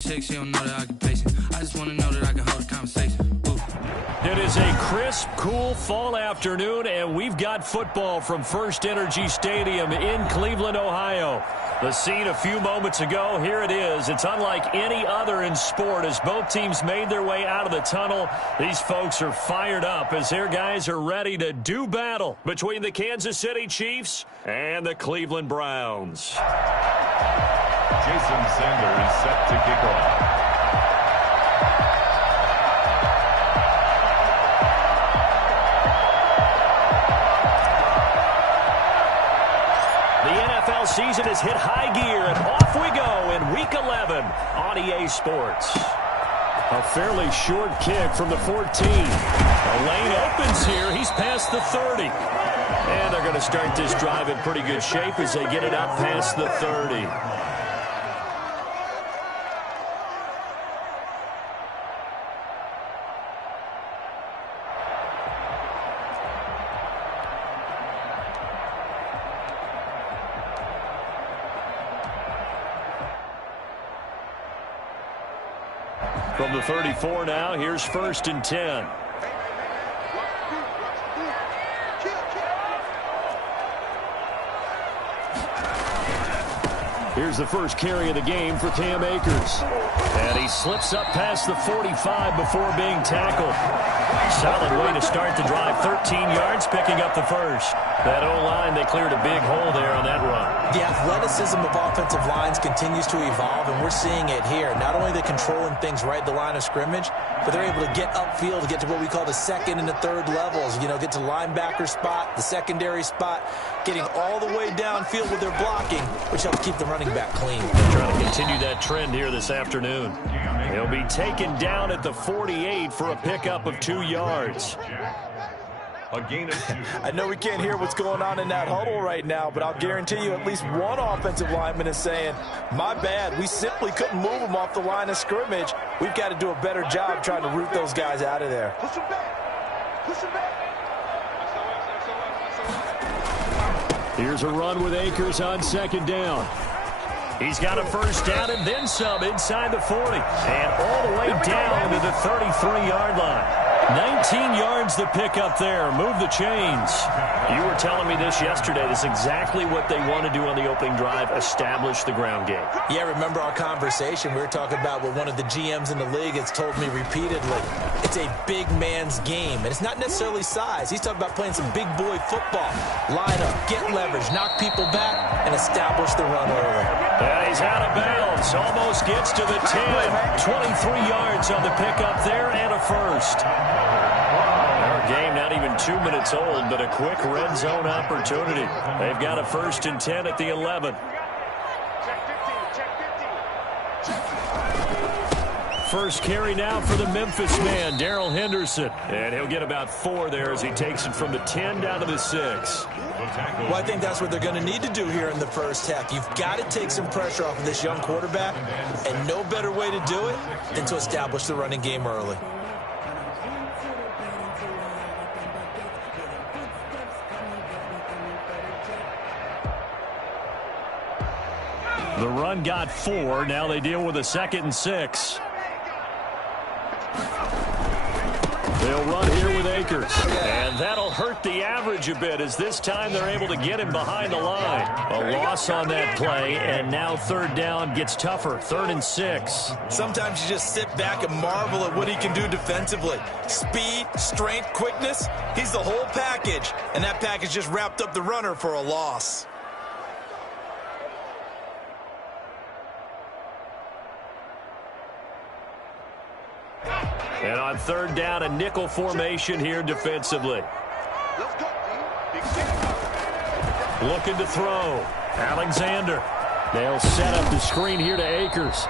She don't know that occupation. I just want to know that I can hold a conversation. Ooh. It is a crisp, cool fall afternoon, and we've got football from First Energy Stadium in Cleveland, Ohio. The scene a few moments ago, here it is. It's unlike any other in sport as both teams made their way out of the tunnel. These folks are fired up as their guys are ready to do battle between the Kansas City Chiefs and the Cleveland Browns. Jason Sanders set to kick off. The NFL season has hit high gear, and off we go in Week 11 on EA Sports. A fairly short kick from the 14. The lane opens here. He's past the 30. And they're going to start this drive in pretty good shape as they get it up past the 30. From the 34 now, here's 1st and 10. Here's the first carry of the game for Cam Akers. And he slips up past the 45 before being tackled. Solid way to start the drive. 13 yards, picking up the first. That O-line, they cleared a big hole there on that run. The athleticism of offensive lines continues to evolve, and we're seeing it here. Not only are they controlling things right at the line of scrimmage, but they're able to get upfield to get to what we call the second and the third levels. You know, get to linebacker spot, the secondary spot, getting all the way downfield with their blocking, which helps keep the running back clean. Trying to continue that trend here this afternoon. He'll be taken down at the 48 for a pickup of 2 yards. A gain of 2. I know we can't hear what's going on in that huddle right now, but I'll guarantee you at least one offensive lineman is saying, my bad, we simply couldn't move them off the line of scrimmage. We've got to do a better job trying to root those guys out of there. Push him back. Push him back. Here's a run with Akers on 2nd down. He's got a first down and then some inside the 40. And all the way down to the 33-yard line. 19 yards to pick up there. Move the chains. You were telling me this yesterday. This is exactly what they want to do on the opening drive, establish the ground game. Yeah, remember our conversation. We were talking about what one of the GMs in the league has told me repeatedly. It's a big man's game, and it's not necessarily size. He's talking about playing some big boy football. Line up, get leverage, knock people back, and establish the run early. And he's out of bounds. Almost gets to the 10. 23 yards on the pickup there and a first. Our game not even 2 minutes old, but a quick red zone opportunity. They've got a 1st and 10 at the 11. First carry now for the Memphis man, Darrell Henderson. And he'll get about 4 there as he takes it from the 10 down to the 6. Well, I think that's what they're going to need to do here in the first half. You've got to take some pressure off of this young quarterback, and no better way to do it than to establish the running game early. The run got 4. Now they deal with a 2nd and 6. They'll run here with Akers. And that'll hurt the average a bit as this time they're able to get him behind the line. A loss on that play, and now 3rd down gets tougher. 3rd and 6. Sometimes you just sit back and marvel at what he can do defensively. Speed, strength, quickness, he's the whole package. And that package just wrapped up the runner for a loss. And on 3rd down, a nickel formation here defensively. Looking to throw. Alexander. They'll set up the screen here to Akers.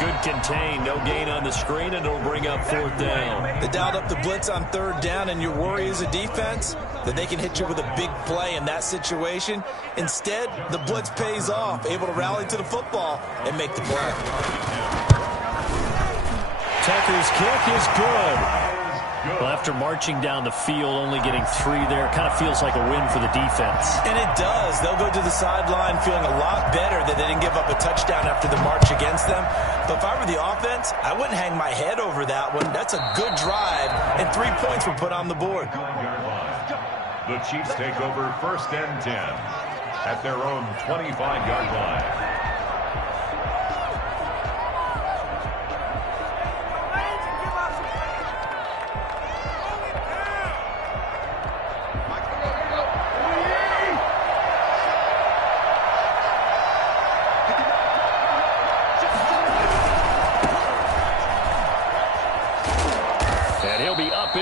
Good contain. No gain on the screen, and it'll bring up 4th down. They dialed up the blitz on 3rd down, and your worry as a defense that they can hit you with a big play in that situation. Instead, the blitz pays off, able to rally to the football and make the play. Tucker's kick is good. Well, after marching down the field, only getting 3 there, it kind of feels like a win for the defense. And it does. They'll go to the sideline feeling a lot better that they didn't give up a touchdown after the march against them. But if I were the offense, I wouldn't hang my head over that one. That's a good drive, and 3 points were put on the board. The Chiefs take over 1st and 10 at their own 25-yard line.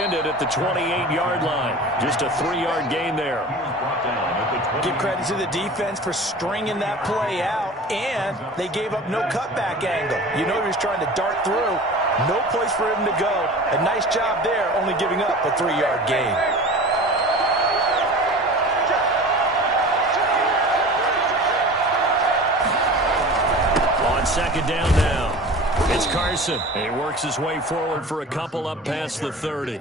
At the 28-yard line. Just a 3-yard gain there. Give credit to the defense for stringing that play out, and they gave up no cutback angle. You know he was trying to dart through. No place for him to go. A nice job there, only giving up a 3-yard gain. On 2nd down now. It's Carson. He works his way forward for a couple up past the 30.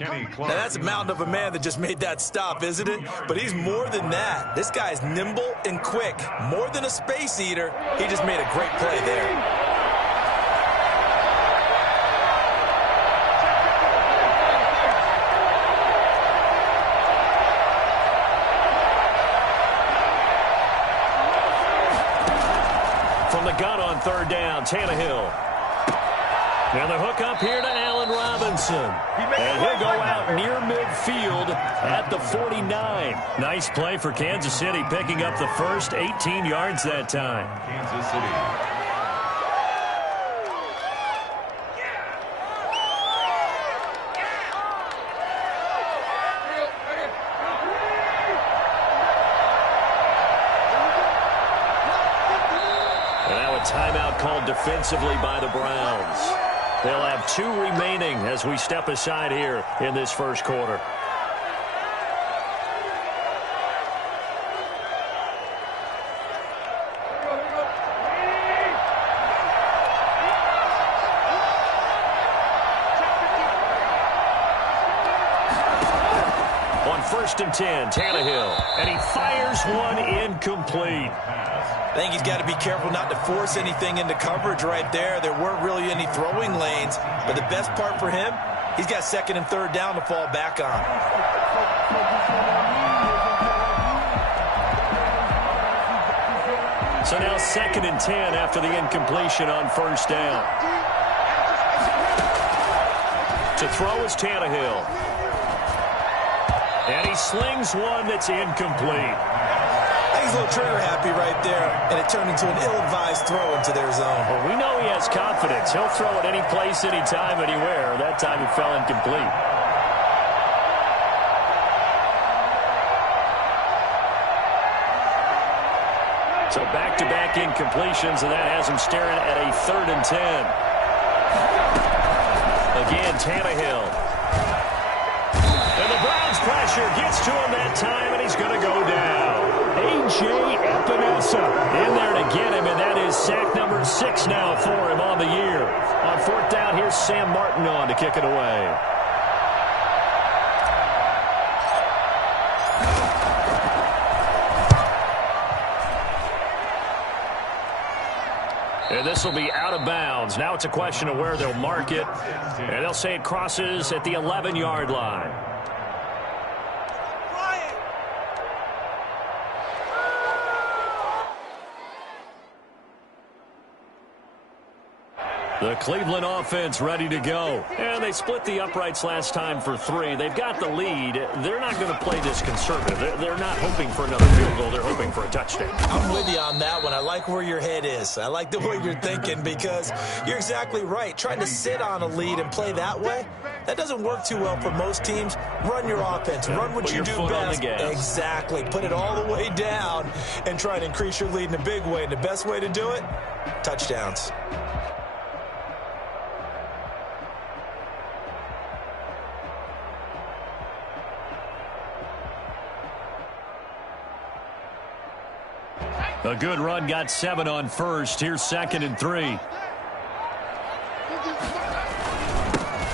Now that's a mountain of a man that just made that stop, isn't it? But he's more than that. This guy's nimble and quick. More than a space eater. He just made a great play there. From the gun on 3rd down, Tannehill. Now the hook up here to Allen Robinson. And he'll go out near midfield at the 49. Nice play for Kansas City, picking up the first 18 yards that time. Kansas City. Timeout called defensively by the Browns. They'll have 2 remaining as we step aside here in this first quarter. On 1st and 10, Tannehill, and he fires one incomplete. I think he's got to be careful not to force anything into coverage right there. There weren't really any throwing lanes, but the best part for him, he's got 2nd and 3rd down to fall back on. So now 2nd and 10 after the incompletion on 1st down. To throw is Tannehill. And he slings one that's incomplete. He's a little trigger happy right there, and it turned into an ill-advised throw into their zone. Well, we know he has confidence. He'll throw it any place, anytime, anywhere. That time it fell incomplete. So back-to-back incompletions, and that has him staring at a 3rd and 10. Again, Tannehill. And the Browns pressure gets to him that time, and he's going to go down. A.J. Epinesa in there to get him, and that is sack number 6 now for him on the year. On 4th down, here's Sam Martin on to kick it away. And this will be out of bounds. Now it's a question of where they'll mark it, and they'll say it crosses at the 11-yard line. The Cleveland offense ready to go. And they split the uprights last time for 3. They've got the lead. They're not going to play this conservative. They're not hoping for another field goal. They're hoping for a touchdown. I'm with you on that one. I like where your head is. I like the way you're thinking because you're exactly right. Trying to sit on a lead and play that way, that doesn't work too well for most teams. Run your offense. Run what you do best. Exactly. Put it all the way down and try to increase your lead in a big way. And the best way to do it, touchdowns. A good run, got 7 on first. Here's 2nd and 3.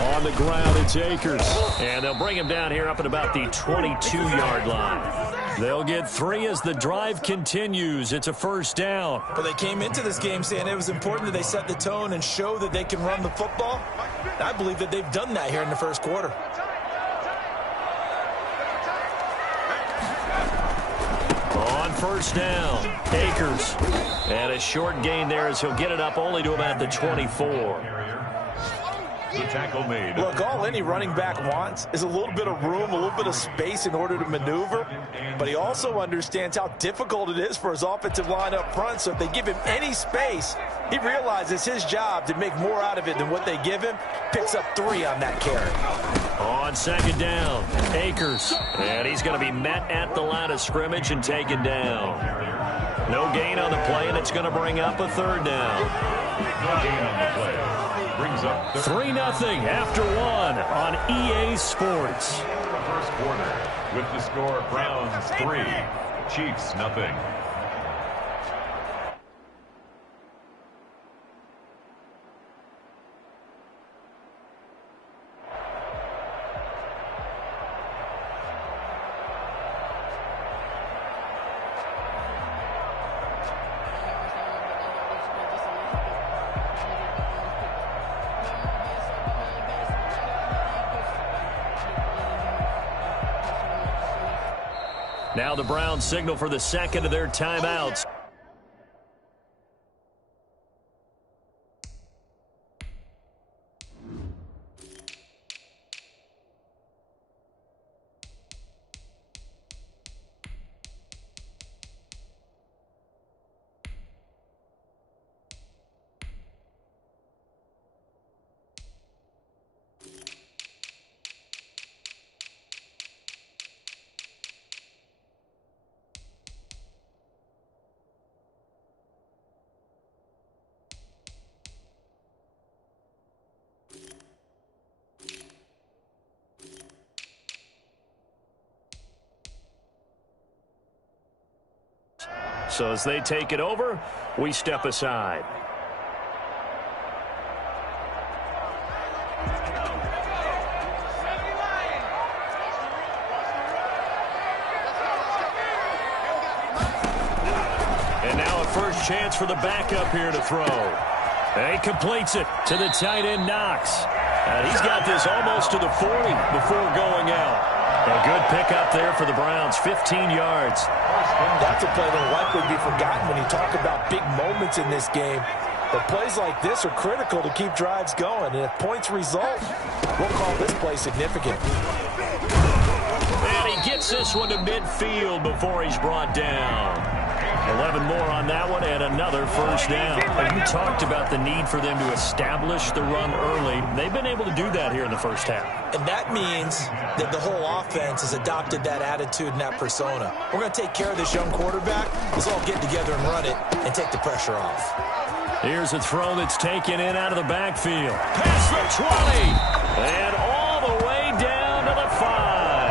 On On the ground, it's Akers. And they'll bring him down here up at about the 22-yard line. They'll get 3 as the drive continues. It's a first down. But they came into this game saying it was important that they set the tone and show that they can run the football. I believe that they've done that here in the first quarter. On first down, Akers. And a short gain there as he'll get it up only to about the 24. The tackle made. Look, all any running back wants is a little bit of room, a little bit of space in order to maneuver. But he also understands how difficult it is for his offensive line up front. So if they give him any space, he realizes his job to make more out of it than what they give him. Picks up 3 on that carry. On second down, Akers. And he's going to be met at the line of scrimmage and taken down. No gain on the play, and it's going to bring up a third down. No gain on the play. Brings up 3-0 after 1 on EA Sports. First quarter with the score Browns 3, Chiefs nothing. Now the Browns signal for the second of their timeouts. So as they take it over, we step aside. And now a first chance for the backup here to throw. And he completes it to the tight end, Knox. And he's got this almost to the 40 before going out. A good pickup there for the Browns, 15 yards. That's a play that will likely be forgotten when you talk about big moments in this game. But plays like this are critical to keep drives going. And if points result, we'll call this play significant. And he gets this one to midfield before he's brought down. 11 more on that one and another first down. You talked about the need for them to establish the run early. They've been able to do that here in the first half. And that means that the whole offense has adopted that attitude and that persona. We're going to take care of this young quarterback. Let's all get together and run it and take the pressure off. Here's a throw that's taken in out of the backfield. Past the 20. And all the way down to the 5.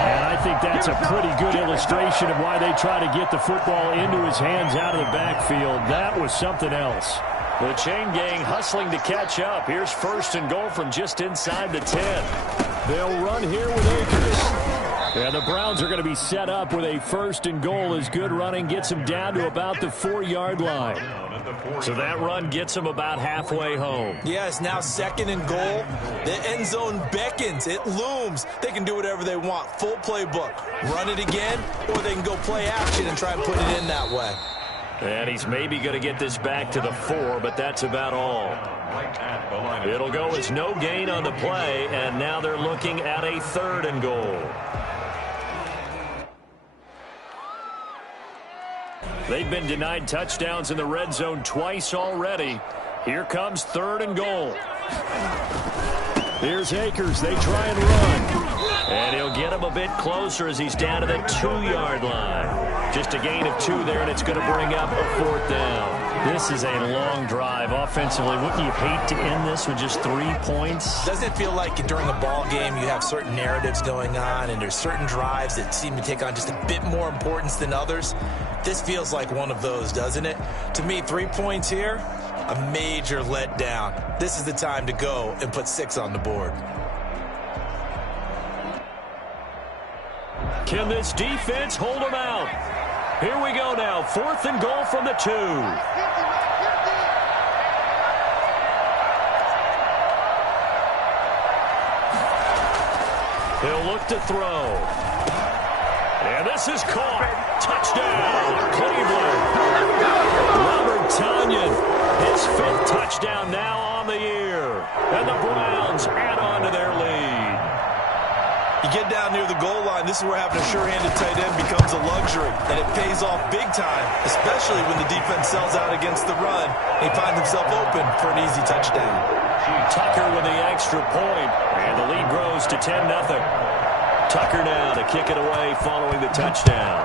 And I think that's a pretty good illustration of why they try to get the football into his hands out of the backfield. That was something else. The chain gang hustling to catch up. Here's first and goal from just inside the 10. They'll run here with Akers. And the Browns are going to be set up with a first and goal as good running gets them down to about the 4-yard line. So that run gets them about halfway home. Yeah, it's now second and goal. The end zone beckons. It looms. They can do whatever they want. Full playbook. Run it again, or they can go play action and try and put it in that way. And he's maybe going to get this back to the 4, but that's about all. It'll go as no gain on the play, and now they're looking at a third and goal. They've been denied touchdowns in the red zone twice already. Here comes third and goal. Here's Akers. They try and run. And he'll get him a bit closer as he's down to the 2-yard line. Just a gain of 2 there, and it's going to bring up a 4th down. This is a long drive offensively. Wouldn't you hate to end this with just 3 points? Doesn't it feel like during a ball game you have certain narratives going on and there's certain drives that seem to take on just a bit more importance than others? This feels like one of those, doesn't it? To me, 3 points here, a major letdown. This is the time to go and put 6 on the board. Can this defense hold them out? Here we go now. 4th and goal from the 2. He'll look to throw. And this is caught. Touchdown, Cleveland. Robert Tonyan, his 5th touchdown now on the year. And the Browns add on to their lead. You get down near the goal line, this is where having a sure-handed tight end becomes a luxury, and it pays off big time, especially when the defense sells out against the run. He finds himself open for an easy touchdown. Tucker with the extra point, and the lead grows to 10-0. Tucker now to kick it away following the touchdown.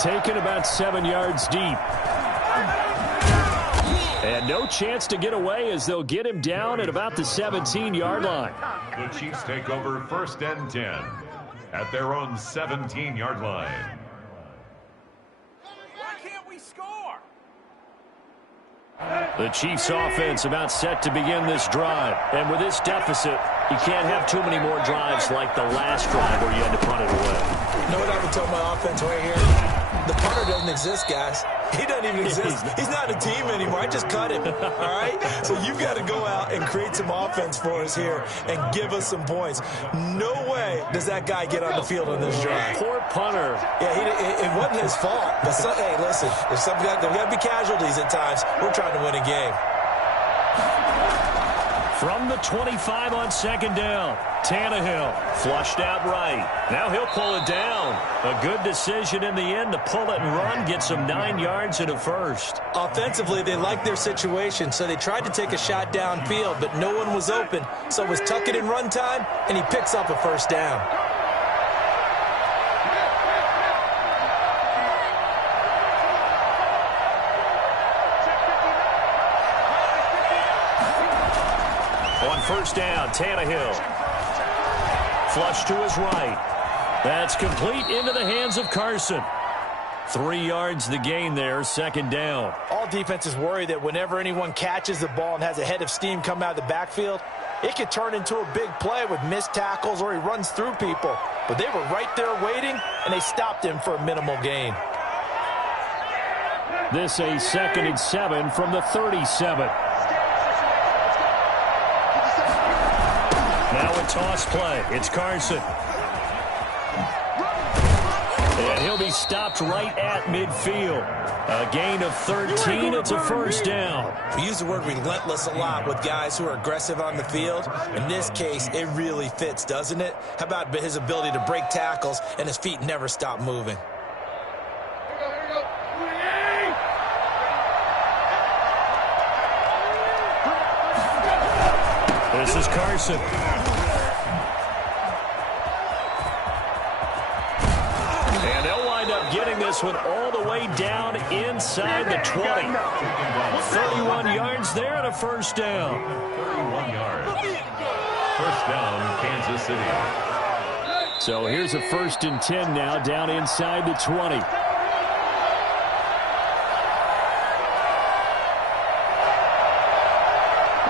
Taken about 7 yards deep. And no chance to get away as they'll get him down at about the 17-yard line. The Chiefs take over 1st and 10 at their own 17-yard line. Why can't we score? The Chiefs offense about set to begin this drive. And with this deficit, you can't have too many more drives like the last drive where you had to punt it away. You know what I would tell my offense right here? The punter doesn't exist, guys. He doesn't even exist. He's not a team anymore. I just cut him, all right? So you've got to go out and create some offense for us here and give us some points. No way does that guy get on the field on this drive. Poor punter. Yeah, it wasn't his fault. But hey, listen, there's got to be casualties at times. We're trying to win a game. From the 25 on 2nd down, Tannehill flushed out right. Now he'll pull it down. A good decision in the end to pull it and run, get some 9 yards and a first. Offensively, they liked their situation, so they tried to take a shot downfield, but no one was open. So it was tuck it in run time, and he picks up a first down. On 1st down, Tannehill. Flush to his right. That's complete into the hands of Carson. 3 yards the gain there, 2nd down. All defenses worry that whenever anyone catches the ball and has a head of steam come out of the backfield, it could turn into a big play with missed tackles or he runs through people. But they were right there waiting, and they stopped him for a minimal gain. This a 2nd and 7 from the 37. Now a toss play. It's Carson. And he'll be stopped right at midfield. A gain of 13. It's a first down. We use the word relentless a lot with guys who are aggressive on the field. In this case, it really fits, doesn't it? How about his ability to break tackles and his feet never stop moving? This is Carson. And they'll wind up getting this one all the way down inside the 20. 31 yards there and a first down. 31 yards. First down, Kansas City. So here's a 1st and 10 now down inside the 20.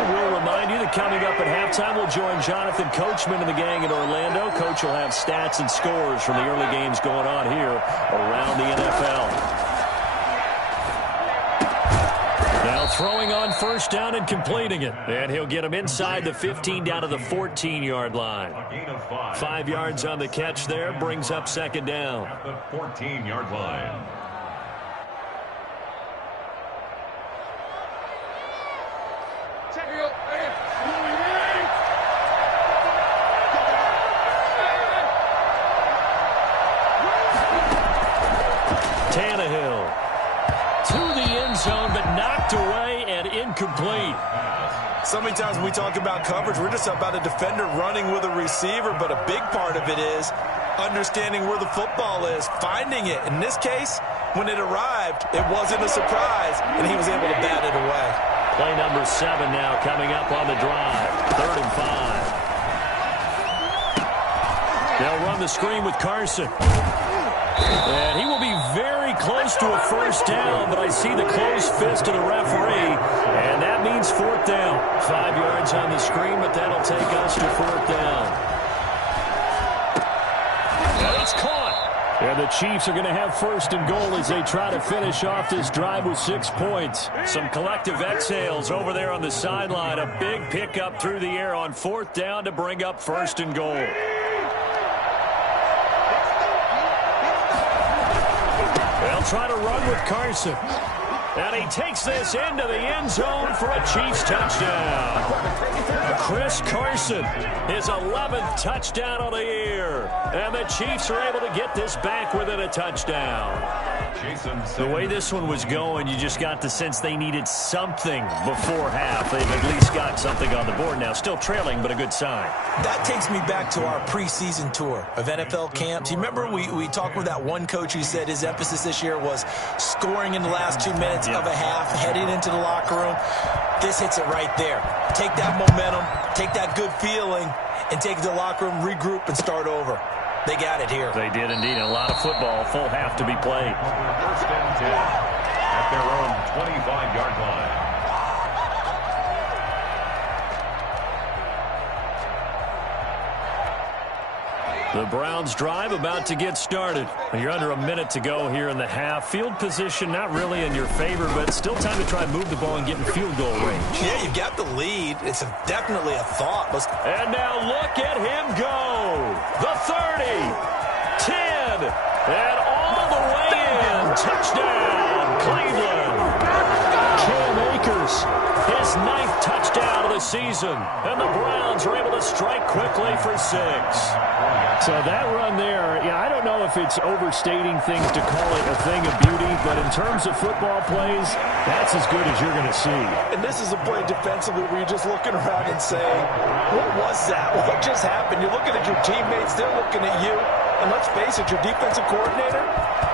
We'll remind you that coming up at halftime, we'll join Jonathan Coachman and the gang in Orlando. Coach will have stats and scores from the early games going on here around the NFL. Now throwing on 1st down and completing it. And he'll get him inside the 15 down to the 14-yard line. 5 yards on the catch there, brings up 2nd down. At the 14-yard line. Tannehill to the end zone, but knocked away and incomplete. So many times when we talk about coverage, we're just about a defender running with a receiver, but a big part of it is understanding where the football is, finding it. In this case, when it arrived, it wasn't a surprise, and he was able to bat it away. Play number 7 now coming up on the drive. 3rd and 5. They'll run the screen with Carson. And he will be very close to a first down, but I see the closed fist of the referee, and that means fourth down. 5 yards on the screen, but that'll take us to fourth down. And it's caught. And the Chiefs are going to have first and goal as they try to finish off this drive with 6 points. Some collective exhales over there on the sideline. A big pickup through the air on fourth down to bring up first and goal. They'll try to run with Carson. And he takes this into the end zone for a Chiefs touchdown. Chris Carson, his 11th touchdown of the year. And the Chiefs are able to get this back within a touchdown. The way this one was going, you just got the sense they needed something before half. They've at least got something on the board now. Still trailing, but a good sign. That takes me back to our preseason tour of NFL camps. You remember we talked with that one coach who said his emphasis this year was scoring in the last 2 minutes of a half, heading into the locker room. This hits it right there. Take that momentum, take that good feeling, and take it to the locker room, regroup, and start over. They got it here. They did indeed. A lot of football, full half to be played. First and 10 at their own 25-yard line. The Browns drive about to get started. You're under a minute to go here in the half. Field position not really in your favor, but still time to try and move the ball and get in field goal range. Yeah, you've got the lead. It's definitely a thought. And now look at him go. The 30, 10, and all the way in. Touchdown, Cleveland. Cam Akers, his 9th touchdown of the season. And the Browns are able to strike quickly for 6. So that run there, yeah, I don't know if it's overstating things to call it a thing of beauty, but in terms of football plays, that's as good as you're going to see. And this is a play defensively where you're just looking around and saying, what was that? What just happened? You're looking at your teammates, they're looking at you. And let's face it, your defensive coordinator,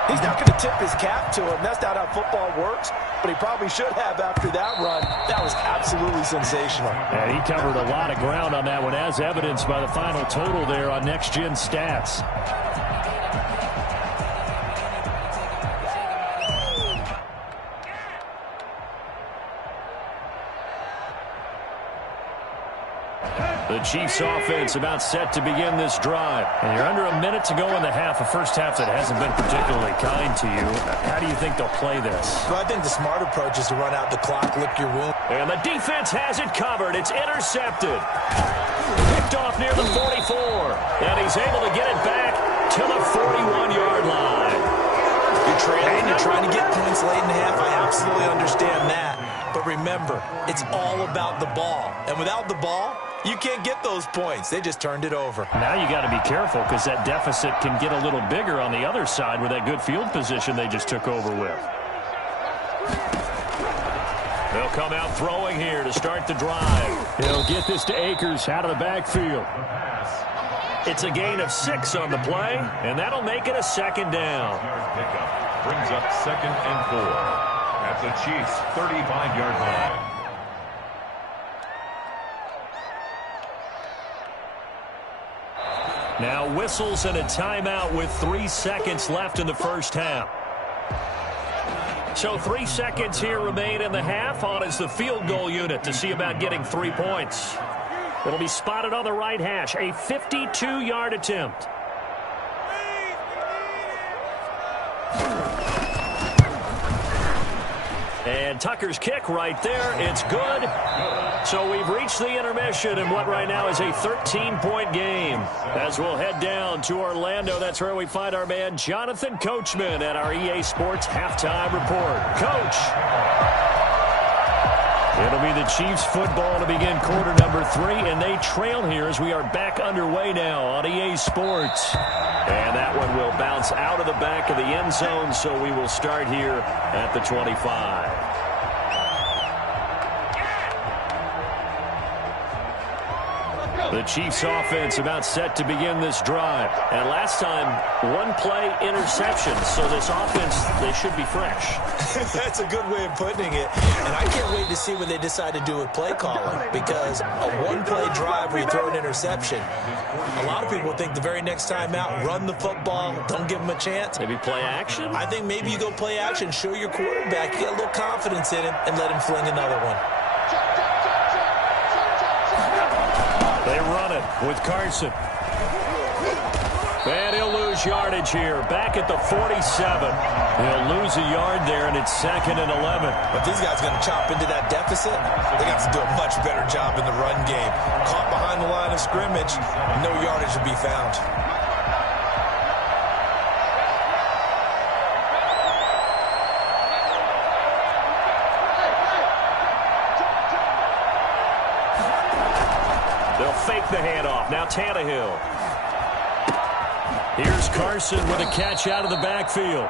he's not going to tip his cap to him. That's not how football works, but he probably should have after that run. That was absolutely sensational. And he covered a lot of ground on that one, as evidenced by the final total there on Next Gen Stats. The Chiefs offense about set to begin this drive. And you're under a minute to go in the half, a first half that hasn't been particularly kind to you. How do you think they'll play this? Well, I think the smart approach is to run out the clock, lick your wound. And the defense has it covered. It's intercepted. Picked off near the 44. And he's able to get it back to the 41-yard line. You're trailing, you're trying to get points late in the half. I absolutely understand that. But remember, it's all about the ball. And without the ball, you can't get those points. They just turned it over. Now you got to be careful because that deficit can get a little bigger on the other side with that good field position they just took over with. They'll come out throwing here to start the drive. He'll get this to Akers out of the backfield. It's a gain of 6 on the play, and that'll make it a second down. Pickup brings up 2nd and 4 at the Chiefs' 35-yard line. Now whistles and a timeout with 3 seconds left in the first half. So 3 seconds here remain in the half. On is the field goal unit to see about getting 3 points. It'll be spotted on the right hash. A 52-yard attempt. And Tucker's kick right there. It's good. So we've reached the intermission in what right now is a 13-point game. As we'll head down to Orlando, that's where we find our man Jonathan Coachman at our EA Sports Halftime Report. Coach. It'll be the Chiefs football to begin quarter number 3, and they trail here as we are back underway now on EA Sports. And that one will bounce out of the back of the end zone, so we will start here at the 25. The Chiefs offense about set to begin this drive. And last time, one play interception. So this offense, they should be fresh. That's a good way of putting it. And I can't wait to see what they decide to do with play calling. Because a one-play drive where you throw an interception, a lot of people think the very next time out, run the football, don't give them a chance. Maybe play action? I think maybe you go play action, show your quarterback, you get a little confidence in him, and let him fling another one. They run it with Carson. And he'll lose yardage here. Back at the 47. He'll lose a yard there, and it's 2nd and 11. But these guys are going to chop into that deficit. They got to do a much better job in the run game. Caught behind the line of scrimmage, no yardage to be found. Fake the handoff. Now Tannehill. Here's Carson with a catch out of the backfield.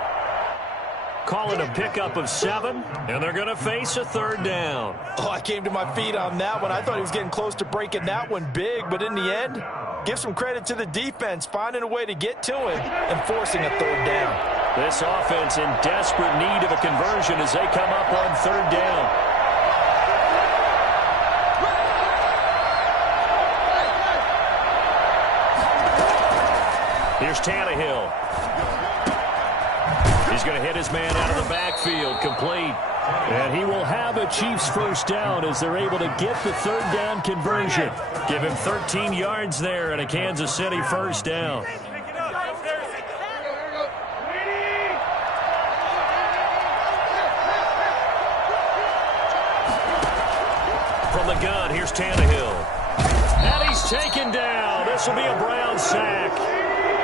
Calling a pickup of 7, and they're going to face a 3rd down. Oh, I came to my feet on that one. I thought he was getting close to breaking that one big, but in the end, give some credit to the defense, finding a way to get to him and forcing a 3rd down. This offense in desperate need of a conversion as they come up on 3rd down. Here's Tannehill. He's going to hit his man out of the backfield, complete. And he will have a Chiefs 1st down as they're able to get the 3rd down conversion. Give him 13 yards there and a Kansas City 1st down. From the gun, here's Tannehill. And he's taken down. This will be a Brown sack.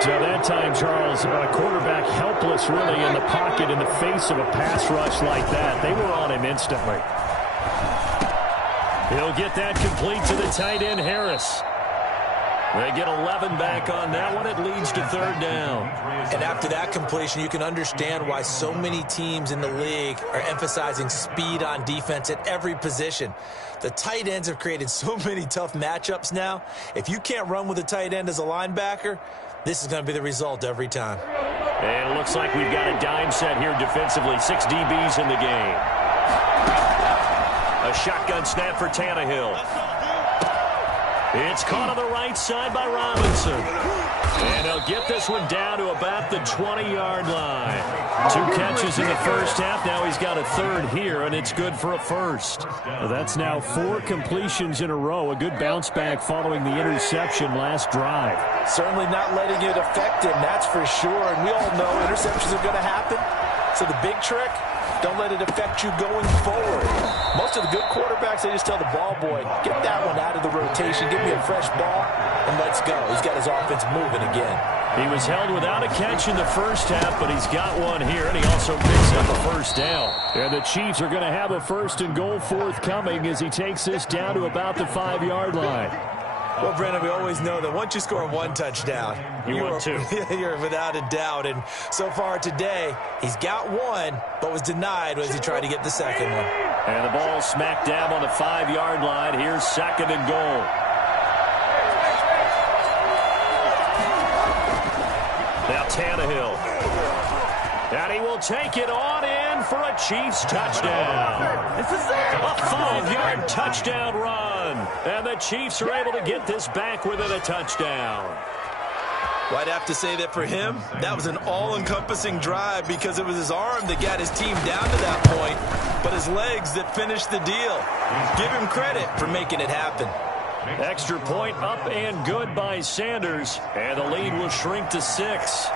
So that time, Charles, a quarterback helpless really in the pocket in the face of a pass rush like that. They were on him instantly. He'll get that complete to the tight end, Harris. They get 11 back on that one. It leads to 3rd down. And after that completion, you can understand why so many teams in the league are emphasizing speed on defense at every position. The tight ends have created so many tough matchups now. If you can't run with a tight end as a linebacker, this is going to be the result every time. And it looks like we've got a dime set here defensively. 6 DBs in the game. A shotgun snap for Tannehill. It's caught on the right side by Robinson. And he'll get this one down to about the 20-yard line. 2 catches in the first half. Now he's got a 3rd here, and it's good for a 1st. Well, that's now 4 completions in a row. A good bounce back following the interception last drive. Certainly not letting it affect him, that's for sure. And we all know interceptions are going to happen. So the big trick, don't let it affect you going forward. Most of the good quarterbacks, they just tell the ball boy, get that one out of the rotation, give me a fresh ball, and let's go. He's got his offense moving again. He was held without a catch in the first half, but he's got one here, and he also picks up a 1st down. And the Chiefs are going to have a 1st and goal forthcoming as he takes this down to about the 5-yard line. Well, Brandon, we always know that once you score 1 touchdown, you're without a doubt. And so far today, he's got 1, but was denied as he tried to get the 2nd one. And the ball smack dab on the 5-yard line. Here's 2nd and goal. Now Tannehill. And he will take it on in for a Chiefs touchdown. This is it. A 5-yard touchdown run. And the Chiefs are able to get this back within a touchdown. Well, I'd have to say that for him, that was an all-encompassing drive because it was his arm that got his team down to that point, but his legs that finished the deal. Give him credit for making it happen. Extra point up and good by Sanders, and the lead will shrink to 6.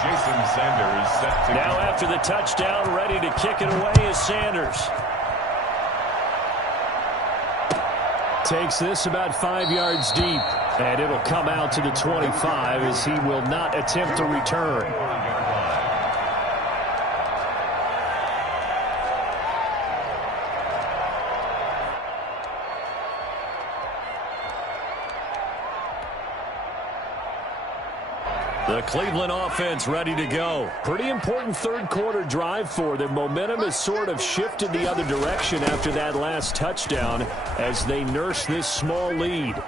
Jason Sanders set to now after the touchdown, ready to kick it away is Sanders. Takes this about 5 yards deep, and it'll come out to the 25 as he will not attempt to return. The Cleveland offense ready to go. Pretty important third quarter drive for them. Momentum has sort of shifted the other direction after that last touchdown as they nurse this small lead.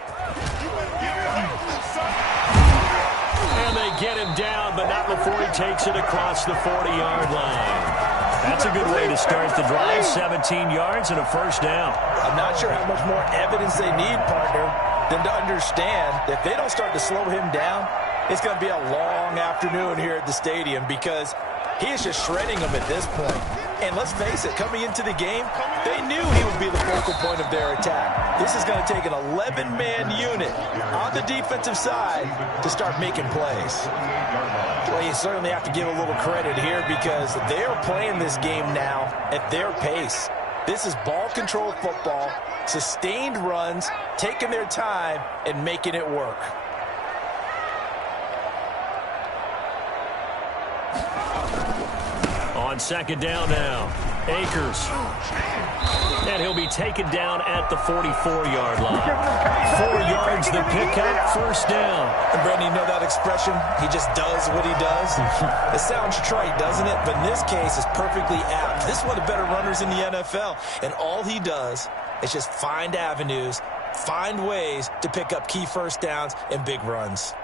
get him down, but not before he takes it across the 40-yard line. That's a good way to start the drive, 17 yards and a first down. I'm not sure how much more evidence they need, partner, than to understand that if they don't start to slow him down, it's going to be a long afternoon here at the stadium because he is just shredding them at this point. And let's face it, coming into the game, they knew he would be the focal point of their attack. This is going to take an 11-man unit on the defensive side to start making plays. Well, you certainly have to give a little credit here because they're playing this game now at their pace. This is ball control football, sustained runs, taking their time and making it work. On second down now, Akers. And he'll be taken down at the 44-yard line. 4 yards the pickup, first down. And Brandon, you know that expression? He just does what he does. It sounds trite, doesn't it? But in this case, it's perfectly apt. This is one of the better runners in the NFL. And all he does is just find avenues, find ways to pick up key first downs and big runs.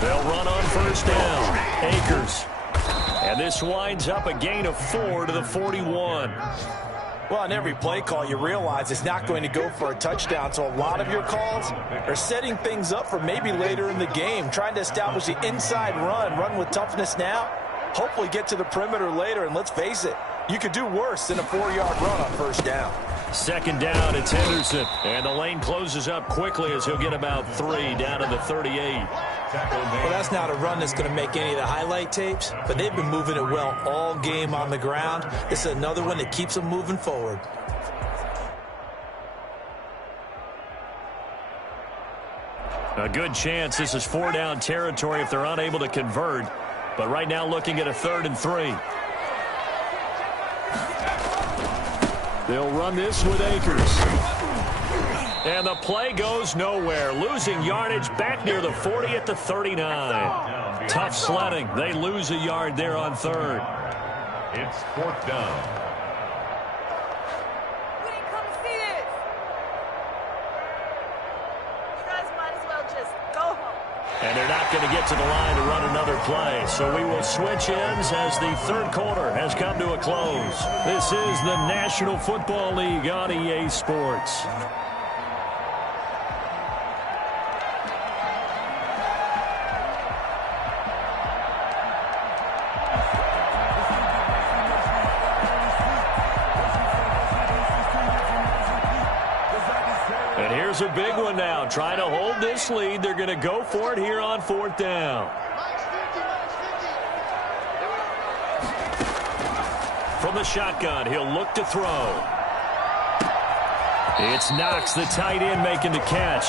They'll run on first down. Akers. And this winds up a gain of 4 to the 41. Well, on every play call, you realize it's not going to go for a touchdown, so a lot of your calls are setting things up for maybe later in the game, trying to establish the inside run with toughness now, hopefully get to the perimeter later, and let's face it, you could do worse than a 4-yard run on first down. Second down, it's Henderson. And the lane closes up quickly as he'll get about 3 down to the 38. Well, that's not a run that's going to make any of the highlight tapes, but they've been moving it well all game on the ground. This is another one that keeps them moving forward. A good chance this is 4-down territory if they're unable to convert. But right now looking at a 3rd and 3. They'll run this with Akers. And the play goes nowhere. Losing yardage back near the 40 at the 39. Tough sledding. They lose a yard there on 3rd. It's 4th down. We didn't come to see this. You guys might as well just go home. And they're not going to get to the line to run another play. So we will switch ends as the 3rd quarter has come to a close. This is the National Football League on EA Sports. And here's a big one now. Trying to hold this lead. They're going to go for it here on 4th down. From the shotgun, he'll look to throw. It's Knox, the tight end, making the catch.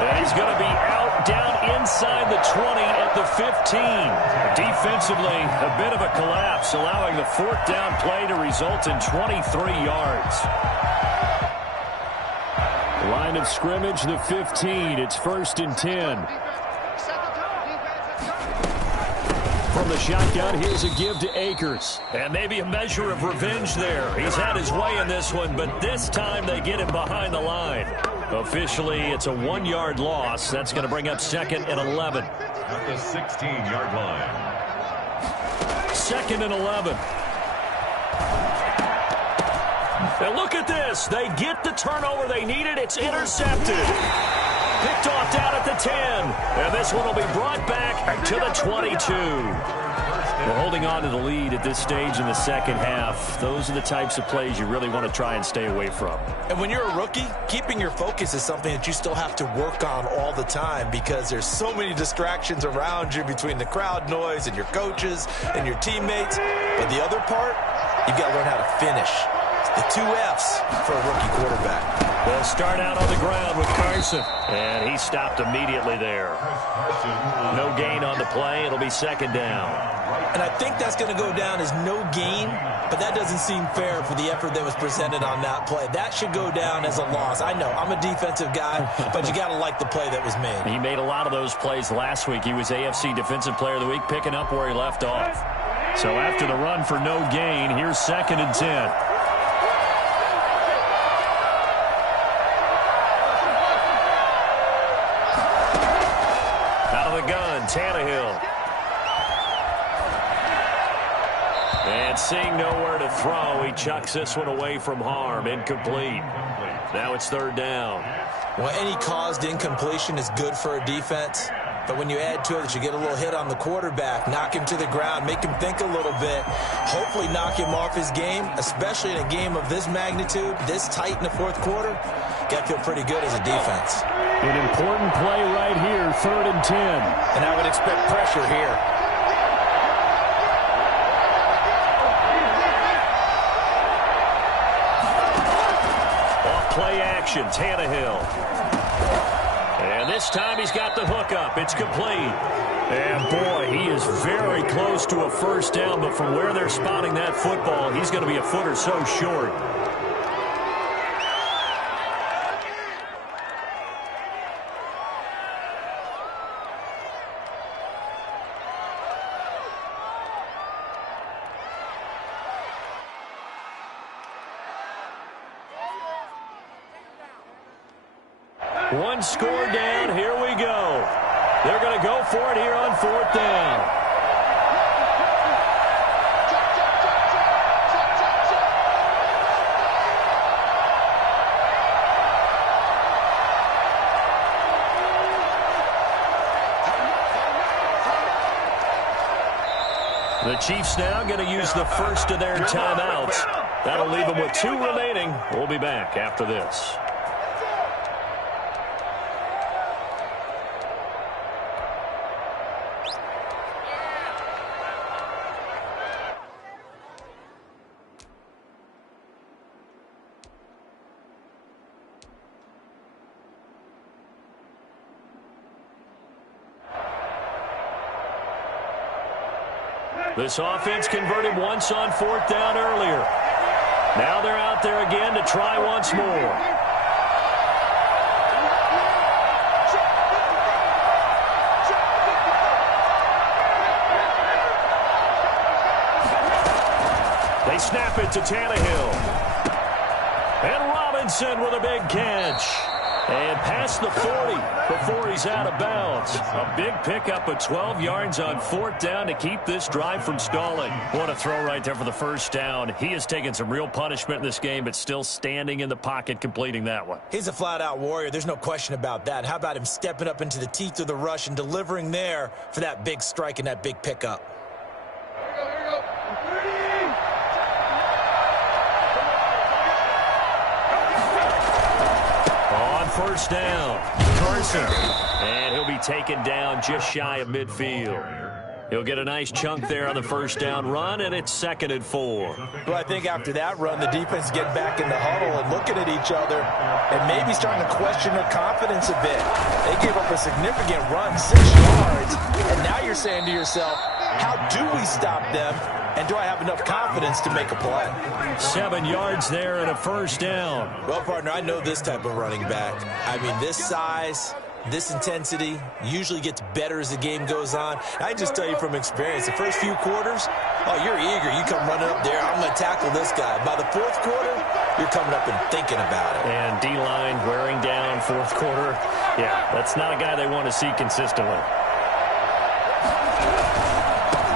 And he's going to be out down inside the 20 at the 15. Defensively, a bit of a collapse, allowing the 4th down play to result in 23 yards. Line of scrimmage, the 15. It's 1st and 10. From the shotgun, here's a give to Akers. And maybe a measure of revenge there. He's had his way in this one, but this time they get him behind the line. Officially, it's a 1-yard loss. That's going to bring up 2nd and 11. At the 16-yard line. 2nd and 11. And look at this. They get the turnover they needed. It's intercepted. Picked off down at the 10. And this one will be brought back to the 22. We're holding on to the lead at this stage in the second half. Those are the types of plays you really want to try and stay away from. And when you're a rookie, keeping your focus is something that you still have to work on all the time because there's so many distractions around you between the crowd noise and your coaches and your teammates. But the other part, you've got to learn how to finish. The 2 F's for a rookie quarterback. They'll start out on the ground with Carson. And he stopped immediately there. No gain on the play. It'll be 2nd down. And I think that's going to go down as no gain, but that doesn't seem fair for the effort that was presented on that play. That should go down as a loss. I know, I'm a defensive guy, but you got to like the play that was made. He made a lot of those plays last week. He was AFC Defensive Player of the Week, picking up where he left off. So after the run for no gain, here's 2nd and 10. Out of the gun, Tannehill. And seeing nowhere to throw, he chucks this one away from harm. Incomplete. Now it's 3rd down. Well, any caused incompletion is good for a defense. But when you add to it that you get a little hit on the quarterback, knock him to the ground, make him think a little bit, hopefully knock him off his game, especially in a game of this magnitude, this tight in the 4th quarter, got to feel pretty good as a defense. An important play right here, 3rd and 10. And I would expect pressure here. Off play action, Tannehill. And this time he's got the hook up. It's complete. And boy, he is very close to a 1st down, but from where they're spotting that football, he's going to be a foot or so short. One score down. Here we go. They're going to go for it here on 4th down. The Chiefs now going to use the first of their timeouts. That'll leave them with 2 remaining. We'll be back after this. This offense converted once on 4th down earlier. Now they're out there again to try once more. They snap it to Tannehill. And Robinson with a big catch. And past the 40 before he's out of bounds. A big pickup of 12 yards on 4th down to keep this drive from stalling. What a throw right there for the 1st down. He has taken some real punishment in this game, but still standing in the pocket completing that one. He's a flat-out warrior. There's no question about that. How about him stepping up into the teeth of the rush and delivering there for that big strike and that big pickup? First down, Carson. And he'll be taken down just shy of midfield. He'll get a nice chunk there on the 1st down run, and it's 2nd and 4. Well, I think after that run, the defense get back in the huddle and looking at each other and maybe starting to question their confidence a bit. They gave up a significant run, 6 yards, and now you're saying to yourself, how do we stop them? And do I have enough confidence to make a play? 7 yards there and a 1st down. Well, partner, I know this type of running back. I mean, this size, this intensity usually gets better as the game goes on. I just tell you from experience, the first few quarters, oh, you're eager. You come running up there, I'm going to tackle this guy. By the 4th quarter, you're coming up and thinking about it. And D-line wearing down 4th quarter. Yeah, that's not a guy they want to see consistently.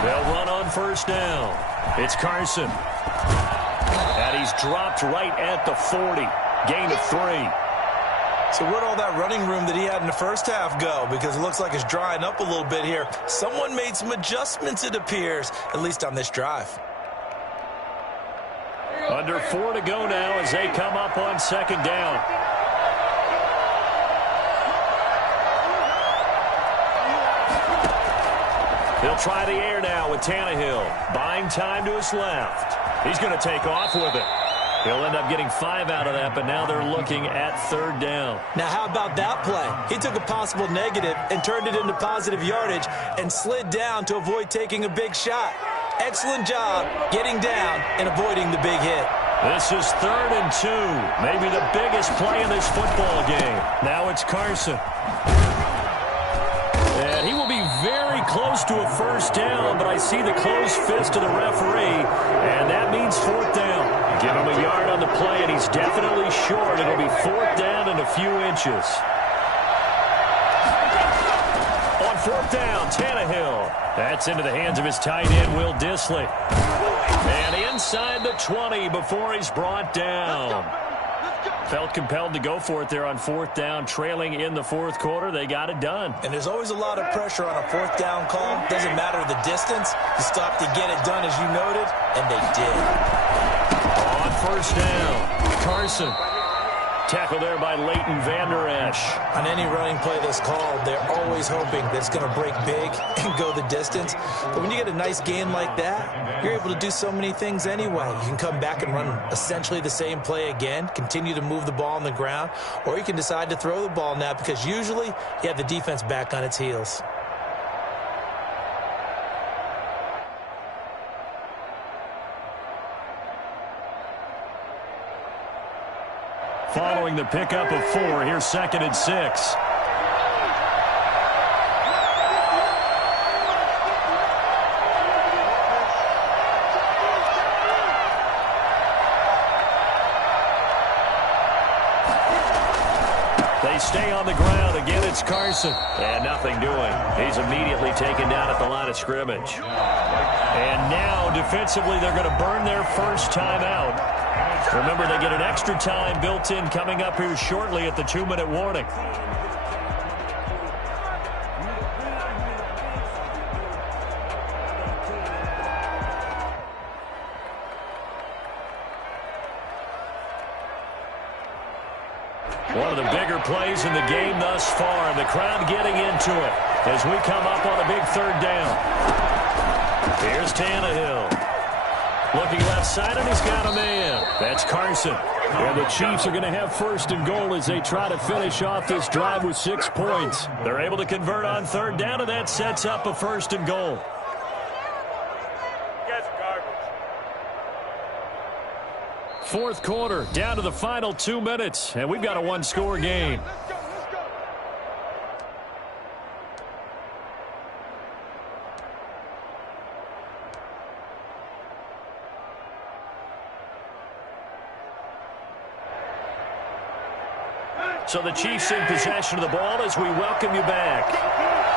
They'll run on 1st down. It's Carson. And he's dropped right at the 40. Gain of 3. So where'd all that running room that he had in the 1st half go? Because it looks like it's drying up a little bit here. Someone made some adjustments, it appears, at least on this drive. Under 4 to go now as they come up on 2nd down. He'll try the air now with Tannehill. Buying time to his left. He's going to take off with it. He'll end up getting 5 out of that, but now they're looking at 3rd down. Now, how about that play? He took a possible negative and turned it into positive yardage and slid down to avoid taking a big shot. Excellent job getting down and avoiding the big hit. This is 3rd and 2. Maybe the biggest play in this football game. Now it's Carson. And he will be very close to a first down, but I see the closed fist of the referee, and that means fourth down. Give him a yard on the play, and he's definitely short. It'll be fourth down and a few inches. On fourth down, Tannehill. That's into the hands of his tight end, Will Dissly. And inside the 20 before he's brought down. Felt compelled to go for it there on fourth down, trailing in the fourth quarter. They got it done. And there's always a lot of pressure on a fourth down call. Doesn't matter the distance. You stop to get it done, as you noted, and they did. On first down, Carson. Tackle there by Leighton Vander Esch. On any running play that's called, they're always hoping that it's going to break big and go the distance. But when you get a nice gain like that, you're able to do so many things anyway. You can come back and run essentially the same play again, continue to move the ball on the ground, or you can decide to throw the ball now because usually you have the defense back on its heels. Following the pickup of 4, here's 2nd and 6. They stay on the ground. Again, it's Carson. And nothing doing. He's immediately taken down at the line of scrimmage. And now, defensively, they're going to burn their first time out. Remember, they get an extra time built in coming up here shortly at the 2-minute warning. One of the bigger plays in the game thus far, and the crowd getting into it as we come up on a big third down. Here's Tannehill. Looking left side, and he's got a man. That's Carson. And the Chiefs are going to have first and goal as they try to finish off this drive with 6 points. They're able to convert on third down, and that sets up a first and goal. Fourth quarter, down to the final 2 minutes, and we've got a one-score game. So the Chiefs in possession of the ball as we welcome you back.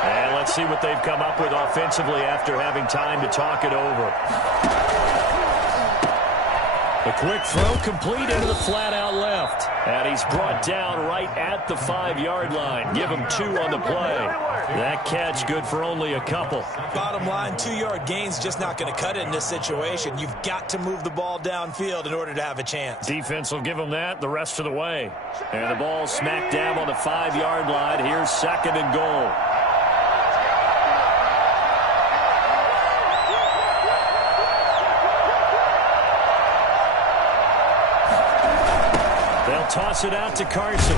And let's see what they've come up with offensively after having time to talk it over. A quick throw complete into the flat-out left. And he's brought down right at the 5-yard line. Give him 2 on the play. That catch good for only a couple. Bottom line, 2-yard gain's just not going to cut it in this situation. You've got to move the ball downfield in order to have a chance. Defense will give them that the rest of the way. And the ball smack dab on the 5-yard line. Here's 2nd and goal. They'll toss it out to Carson.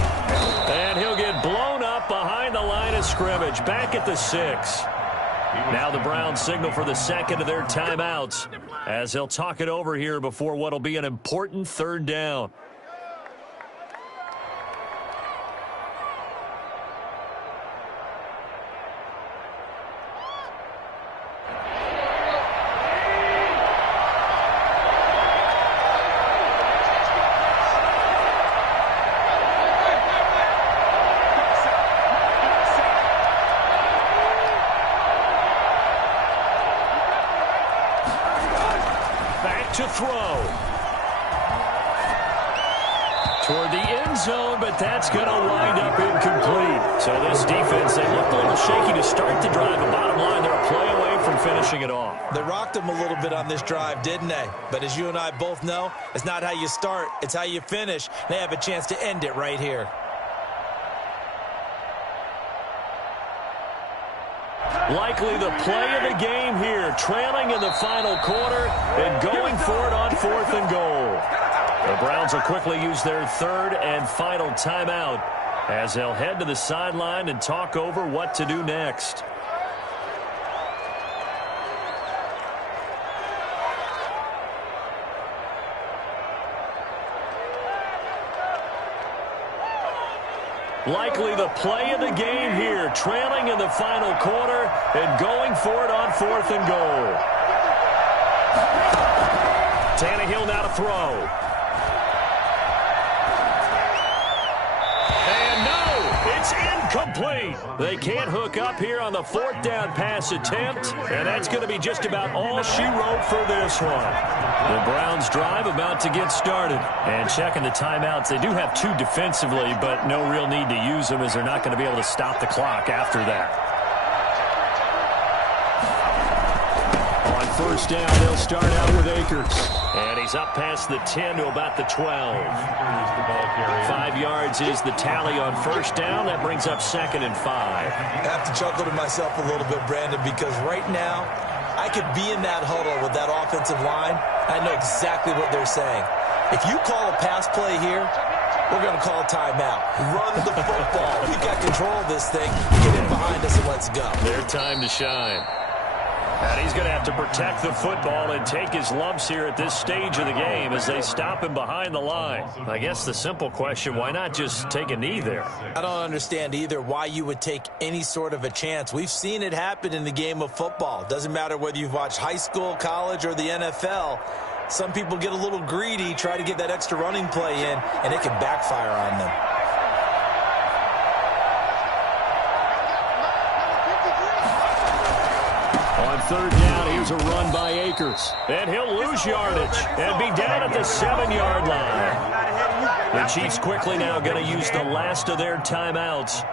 And he'll get blown up behind the line of scrimmage. Back at the 6. Now the Browns signal for the second of their timeouts as they'll talk it over here before what will be an important third down. To throw. Toward the end zone, but that's going to wind up incomplete. So this defense, they looked a little shaky to start the drive, but bottom line, they're a play away from finishing it off. They rocked them a little bit on this drive, didn't they? But as you and I both know, it's not how you start, it's how you finish. They have a chance to end it right here. Likely the play of the game here, trailing in the final quarter and going for it on 4th and goal. The Browns will quickly use their third and final timeout as they'll head to the sideline and talk over what to do next. Likely the play of the game here, trailing in the final quarter and going for it on 4th and goal. Tannehill now to throw. And no, it's incomplete. They can't hook up here on the 4th down pass attempt, and that's going to be just about all she wrote for this one. The Browns drive about to get started. And checking the timeouts, they do have 2 defensively, but no real need to use them as they're not going to be able to stop the clock after that. On 1st down, they'll start out with Akers. And he's up past the 10 to about the 12. 5 yards is the tally on 1st down. That brings up 2nd and 5. I have to chuckle to myself a little bit, Brandon, because right now I could be in that huddle with that offensive line. I know exactly what they're saying. If you call a pass play here, we're going to call a timeout. Run the football. We've got control of this thing. Get in behind us and let's go. Their time to shine. And he's going to have to protect the football and take his lumps here at this stage of the game as they stop him behind the line. I guess the simple question, why not just take a knee there? I don't understand either why you would take any sort of a chance. We've seen it happen in the game of football. Doesn't matter whether you've watched high school, college, or the NFL. Some people get a little greedy, try to get that extra running play in, and it can backfire on them. On 3rd down, here's a run by Akers. And he'll lose yardage and be down at the 7-yard line. The Chiefs quickly now going to use the last of their timeouts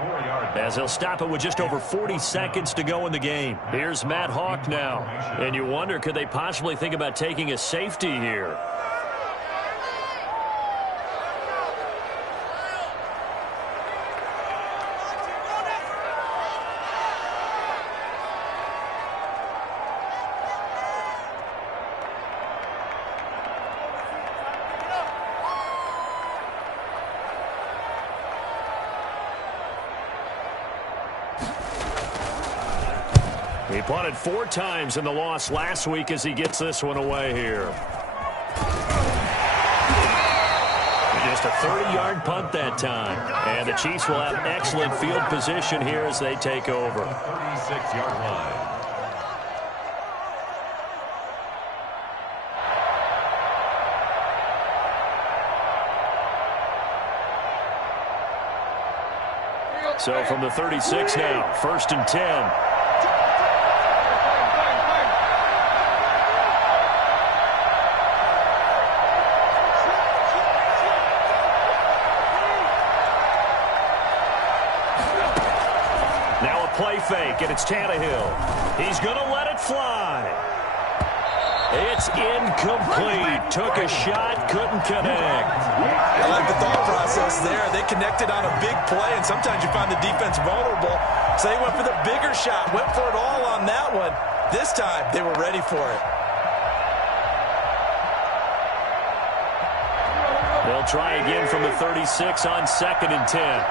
as they'll stop it with just over 40 seconds to go in the game. Here's Matt Hawk now. And you wonder, could they possibly think about taking a safety here? He punted 4 times in the loss last week as he gets this one away here. Just a 30-yard punt that time. And the Chiefs will have excellent field position here as they take over. 36-yard line. So from the 36 now, 1st and 10. Play fake, and it's Tannehill. He's going to let it fly. It's incomplete. Took a shot, couldn't connect. I like the thought process there. They connected on a big play, and sometimes you find the defense vulnerable. So they went for the bigger shot, went for it all on that one. This time, they were ready for it. They'll try again from the 36 on 2nd and 10.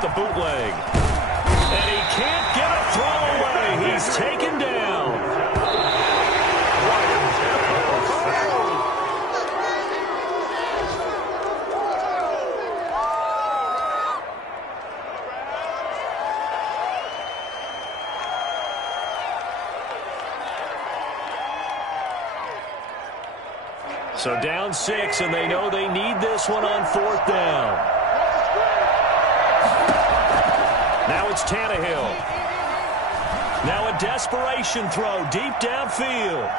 The bootleg. And he can't get a throw away. He's taken down. So down 6, and they know they need this one on 4th down. Now it's Tannehill. Now a desperation throw deep downfield.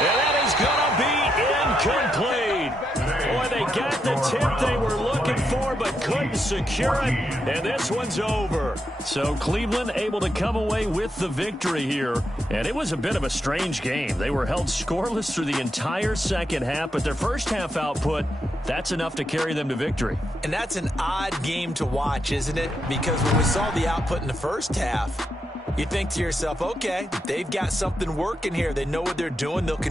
And that is going to be incomplete. Boy, they got the tip they were looking for but couldn't secure it. And this one's over. So Cleveland able to come away with the victory here. And it was a bit of a strange game. They were held scoreless through the entire second half, but their first half output, that's enough to carry them to victory. And that's an odd game to watch, isn't it? Because when we saw the output in the first half, you think to yourself, okay, they've got something working here. They know what they're doing. They'll continue